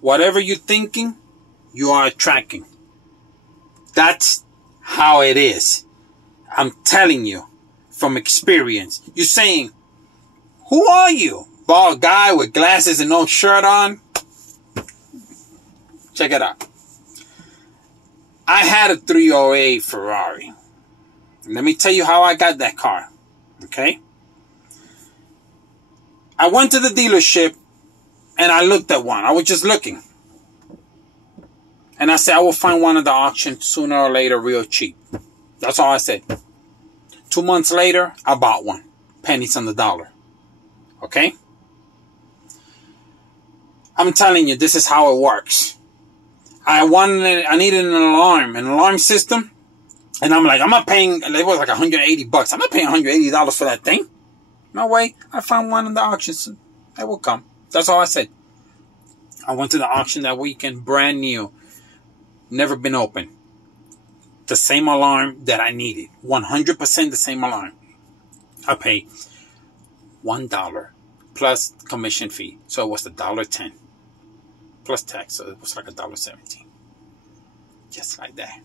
Whatever you're thinking, you are attracting. That's how it is. I'm telling you from experience. You're saying, who are you? Bald guy with glasses and no shirt on? Check it out. I had a 308 Ferrari. Let me tell you how I got that car. Okay? I went to the dealership and I looked at one. I was just looking. And I said, I will find one at the auction sooner or later real cheap. That's all I said. 2 months later, I bought one. Pennies on the dollar. Okay? I'm telling you, this is how it works. I needed an alarm system. And I'm like, I'm not paying, it was like $180. I'm not paying $180 for that thing. No way. I found one in the auction. That will come. That's all I said. I went to the auction that weekend, brand new. Never been open. The same alarm that I needed. 100% the same alarm. I paid $1 plus commission fee. So it was $1.10 plus tax. So it was like $1.17. Just like that.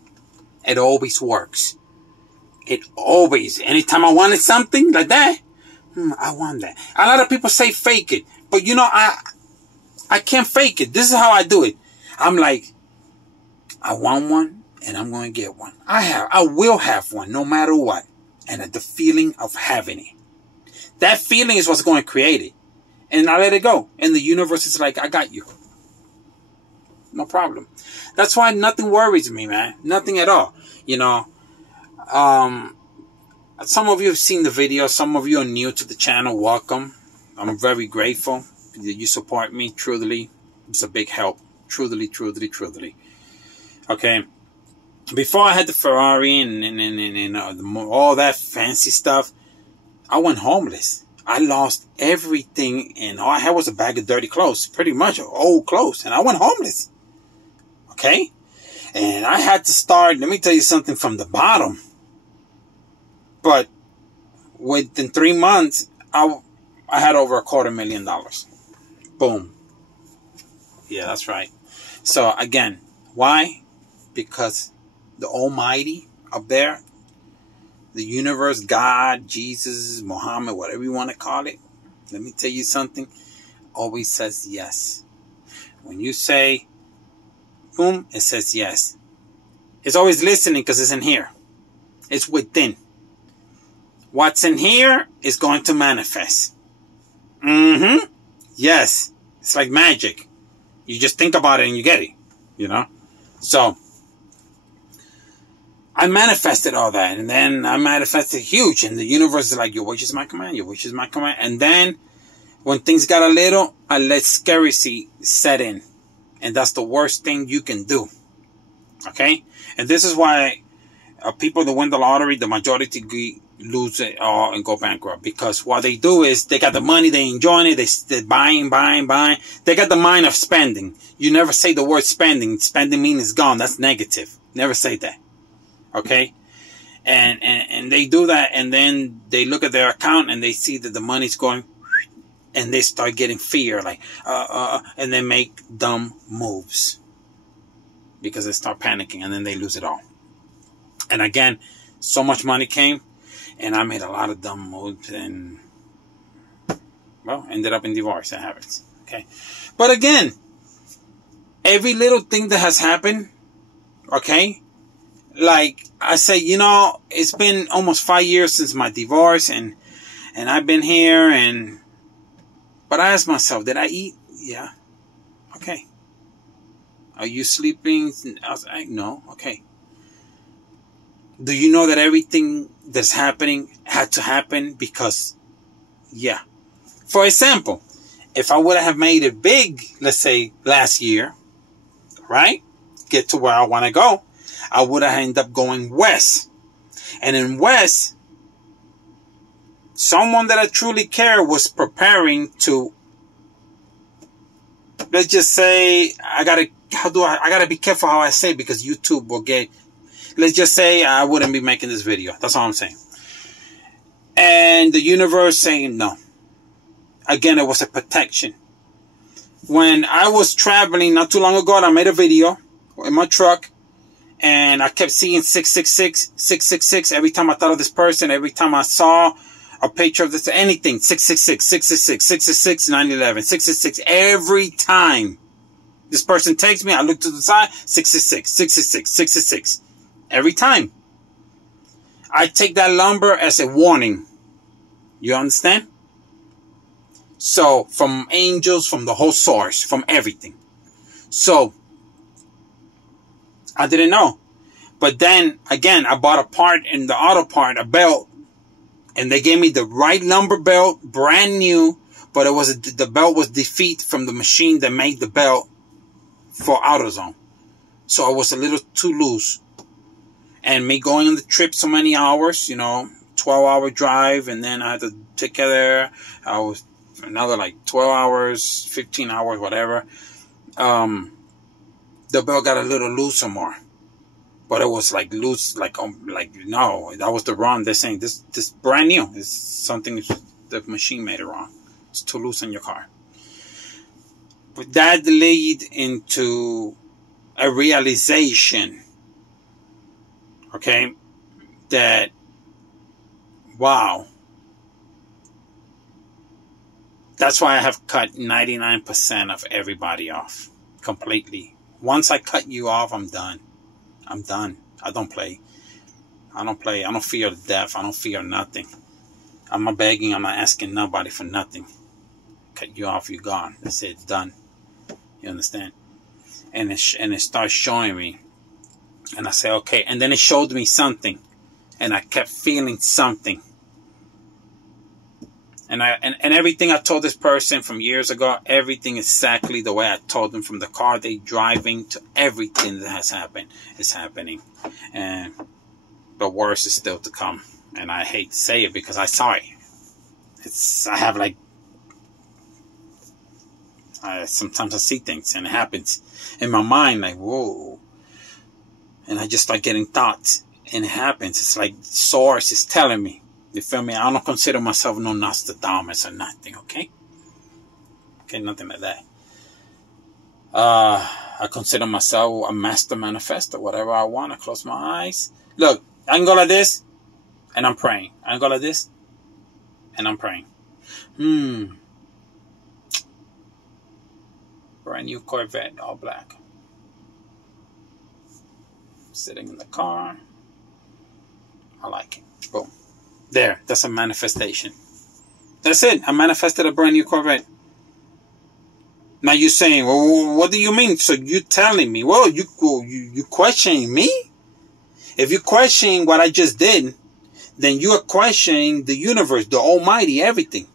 It always works. It always. Anytime I wanted something like that, I want that. A lot of people say fake it. But you know, I can't fake it. This is how I do it. I'm like, I want one and I'm going to get one. I will have one no matter what. And the feeling of having it. That feeling is what's going to create it. And I let it go. And the universe is like, I got you. No problem. That's why nothing worries me, man. Nothing at all. You know, some of you have seen the video. Some of you are new to the channel. Welcome. I'm very grateful that you support me. Truly. It's a big help. Truly, truly, truly. Okay. Before I had the Ferrari and all that fancy stuff, I went homeless. I lost everything, and all I had was a bag of dirty clothes. Pretty much old clothes. And I went homeless. Okay? And I had to start, let me tell you something, from the bottom. But within 3 months, I had over $250,000. Boom. Yeah, that's right. So again, why? Because the Almighty up there, the universe, God, Jesus, Muhammad, whatever you want to call it, let me tell you something, always says yes. When you say, boom, it says yes. It's always listening because it's in here. It's within. What's in here is going to manifest. Yes. It's like magic. You just think about it and you get it. You know? So, I manifested all that. And then I manifested huge. And the universe is like, your wish is my command. Your wish is my command. And then, when things got a little, I let scarcity set in. And that's the worst thing you can do. Okay? And this is why people that win the lottery, the majority lose it all and go bankrupt. Because what they do is, they got the money, they enjoying it, they're buying. They got the mind of spending. You never say the word spending. Spending means it's gone. That's negative. Never say that. Okay? And they do that, and then they look at their account and they see that the money's going, and they start getting fear, like, and they make dumb moves. Because they start panicking, and then they lose it all. And again, so much money came, and I made a lot of dumb moves, and, well, ended up in divorce. That happens. Okay? But again, every little thing that has happened, okay, like I say, you know, it's been almost 5 years since my divorce, and I've been here, but I asked myself, did I eat? Yeah. Okay. Are you sleeping? I was like, no. Okay. Do you know that everything that's happening had to happen? Because, yeah. For example, if I would have made it big, let's say last year, right? Get to where I want to go, I would have ended up going west. And in west, someone that I truly care was preparing to, let's just say, I gotta be careful how I say it because YouTube will get, let's just say I wouldn't be making this video. That's all I'm saying. And the universe saying no. Again, it was a protection. when I was traveling not too long ago, and I made a video in my truck, and I kept seeing 666, 666 every time I thought of this person, every time I saw a picture of this, anything, 666, 666, 666, 911, 666, every time this person takes me, I look to the side, 666, 666, 666, every time. I take that number as a warning. You understand? So, from angels, from the whole source, from everything. So, I didn't know. But then, again, I bought a part in the auto part, a belt. And they gave me the right number belt, brand new. But it was the belt was defeat from the machine that made the belt for AutoZone. So, it was a little too loose. And me going on the trip so many hours, 12-hour drive. And then I had to take care there. I was another like 12 hours, 15 hours, whatever. The belt got a little looser more. But it was like loose, no, that was the wrong. They're saying this brand new. It's something the machine made it wrong. It's too loose in your car. But that led into a realization, okay, that, wow, that's why I have cut 99% of everybody off completely. Once I cut you off, I'm done. I'm done. I don't play. I don't fear death. I don't fear nothing. I'm not begging. I'm not asking nobody for nothing. Cut you off, you're gone. That's it. It's done. You understand? And it starts showing me. And I say, okay. And then it showed me something. And I kept feeling something. And everything I told this person from years ago, everything exactly the way I told them, from the car they driving to everything that has happened is happening. And the worst is still to come. And I hate to say it because I saw it. I have sometimes I see things and it happens in my mind, like, whoa. And I just start getting thoughts and it happens. It's like the source is telling me. You feel me? I don't consider myself no Nostradamus or nothing, okay? Okay, nothing like that. I consider myself a master manifestor. Whatever I want, I close my eyes. Look, I can go like this, and I'm praying. I can go like this, and I'm praying. Brand new Corvette, all black. Sitting in the car. I like it. Boom. There, that's a manifestation. That's it. I manifested a brand new Corvette. Now you're saying, well, what do you mean? So you're telling me, well, you questioning me? If you're questioning what I just did, then you are questioning the universe, the Almighty, everything.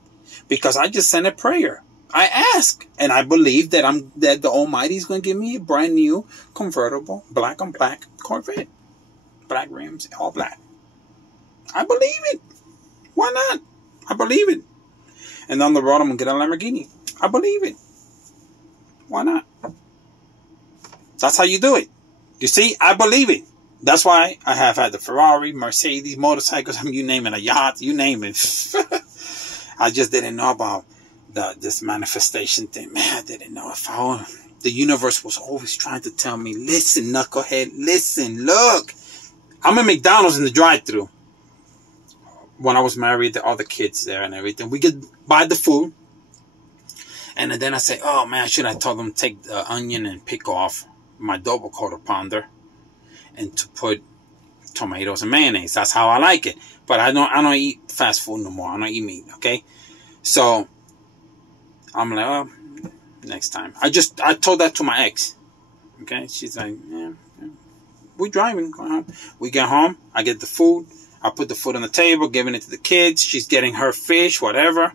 Because I just sent a prayer. I ask, and I believe that the Almighty is going to give me a brand new convertible, black on black Corvette. Black rims, all black. I believe it. Why not? I believe it. And down the road, I'm going to get a Lamborghini. I believe it. Why not? That's how you do it. You see, I believe it. That's why I have had the Ferrari, Mercedes, motorcycles, you name it, a yacht, you name it. I just didn't know about this manifestation thing. Man, I didn't know. The universe was always trying to tell me, listen, knucklehead, listen, look. I'm at McDonald's in the drive-thru. When I was married, all the kids there and everything. We could buy the food. And then I say, oh man, should I tell them to take the onion and pick off my double quarter pounder and to put tomatoes and mayonnaise. That's how I like it. But I don't eat fast food no more. I don't eat meat, okay? So I'm like, oh, next time. I told that to my ex. Okay? She's like, yeah. We're driving, going home. We get home, I get the food. I put the food on the table, giving it to the kids. She's getting her fish, whatever.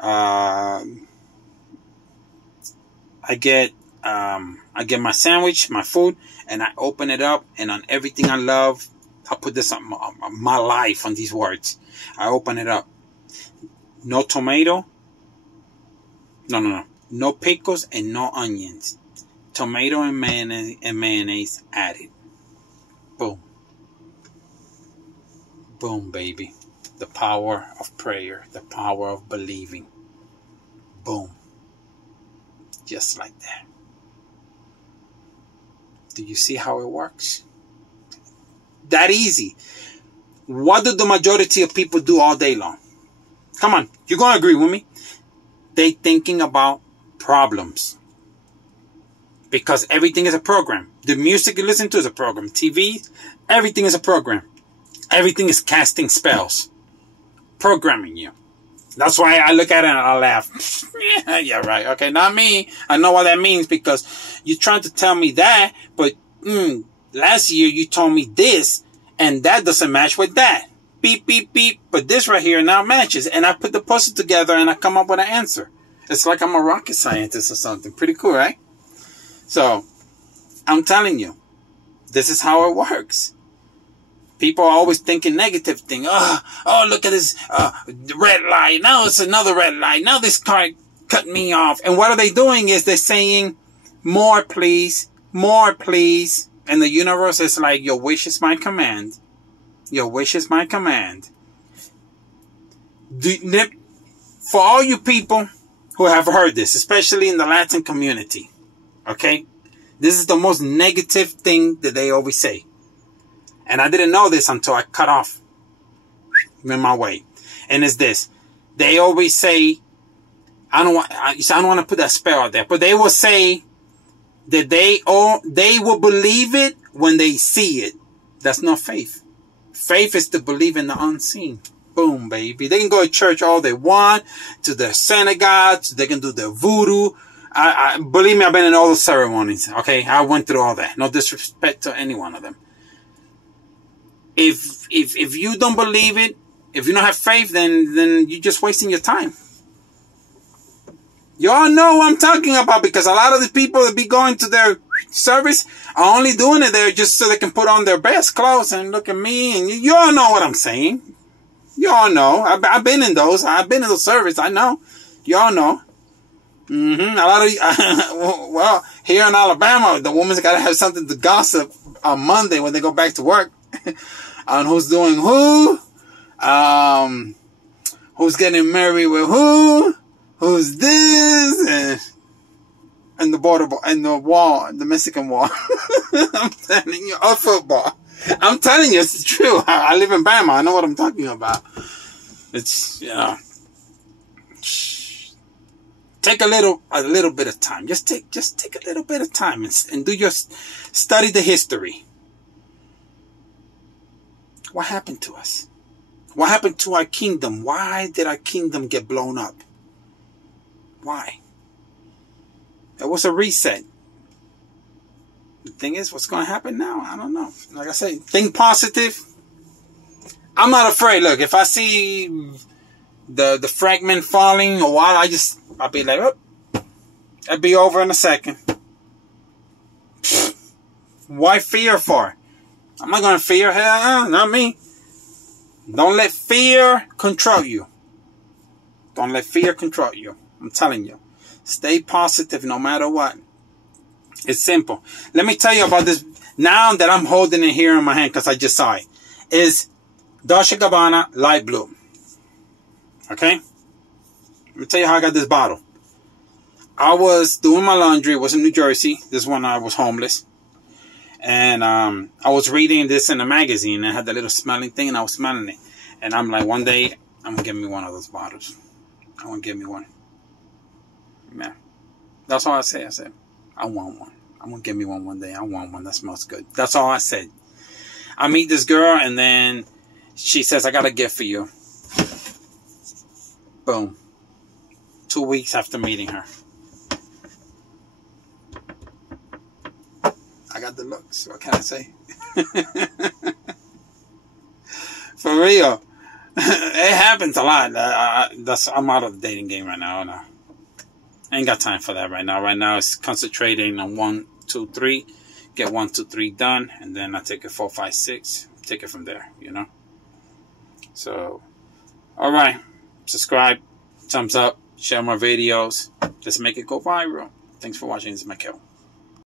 I get my sandwich, my food, and I open it up. And on everything I love, I put this on my life on these words. I open it up. No tomato. No. No pickles and no onions. Tomato and mayonnaise added. Boom. Boom, baby. The power of prayer. The power of believing. Boom. Just like that. Do you see how it works? That easy. What do the majority of people do all day long? Come on, you're going to agree with me. They thinking about problems. Because everything is a program. The music you listen to is a program. TV, everything is a program. Everything is casting spells. Programming you. That's why I look at it and I laugh. Yeah, right. Okay, not me. I know what that means because you're trying to tell me that, but last year you told me this, and that doesn't match with that. Beep, beep, beep. But this right here now matches. And I put the puzzle together and I come up with an answer. It's like I'm a rocket scientist or something. Pretty cool, right? So, I'm telling you, this is how it works. People are always thinking negative thing. Oh, look at this red light. Now it's another red light. Now this car cut me off. And what are they doing is they're saying, more please, more please. And the universe is like, your wish is my command. Your wish is my command. For all you people who have heard this, especially in the Latin community, okay? This is the most negative thing that they always say. And I didn't know this until I cut off in my way. And it's this. They always say, I don't want to put that spell out there, but they will say that they will believe it when they see it. That's not faith. Faith is to believe in the unseen. Boom, baby. They can go to church all they want, to their synagogues, they can do their voodoo. Believe me, I've been in all the ceremonies. Okay, I went through all that. No disrespect to any one of them. If you don't believe it, if you don't have faith, then you're just wasting your time. You all know what I'm talking about, because a lot of the people that be going to their service are only doing it there just so they can put on their best clothes and look at me. And you all know what I'm saying. You all know. I've been in those. I've been in the service. I know. You all know. A lot of well, here in Alabama, the woman's got to have something to gossip on Monday when they go back to work on who's doing who, who's getting married with who, who's this, and the border, and the wall, the Mexican wall. I'm telling you, or football. I'm telling you, it's true. I live in Bama. I know what I'm talking about. It's, you know, take a little bit of time. Just take a little bit of time and do your study the history. What happened to us? What happened to our kingdom? Why did our kingdom get blown up? Why? It was a reset. The thing is, what's going to happen now? I don't know. Like I say, think positive. I'm not afraid. Look, if I see the fragment falling a while, I'll be like, oh, it'll be over in a second. Why fear for? I'm not going to fear. Hell, not me. Don't let fear control you. Don't let fear control you. I'm telling you. Stay positive no matter what. It's simple. Let me tell you about this now that I'm holding it here in my hand because I just saw it. Is Dolce & Gabbana Light Blue. Okay? Let me tell you how I got this bottle. I was doing my laundry. It was in New Jersey. This one I was homeless. And I was reading this in a magazine. I had the little smelling thing and I was smelling it. And I'm like, one day, I'm going to get me one of those bottles. I want to get me one. Yeah. That's all I say. I said, I want one. I'm going to get me one day. I want one that smells good. That's all I said. I meet this girl and then she says, I got a gift for you. Boom. 2 weeks after meeting her. I got the looks. What can I say? For real. It happens a lot. I'm out of the dating game right now. No. I ain't got time for that right now. Right now, it's concentrating on 1, 2, 3. Get 1, 2, 3 done. And then I take it 4, 5, 6. Take it from there, you know? So, alright. Subscribe. Thumbs up. Share my videos. Just make it go viral. Thanks for watching. This is Michael.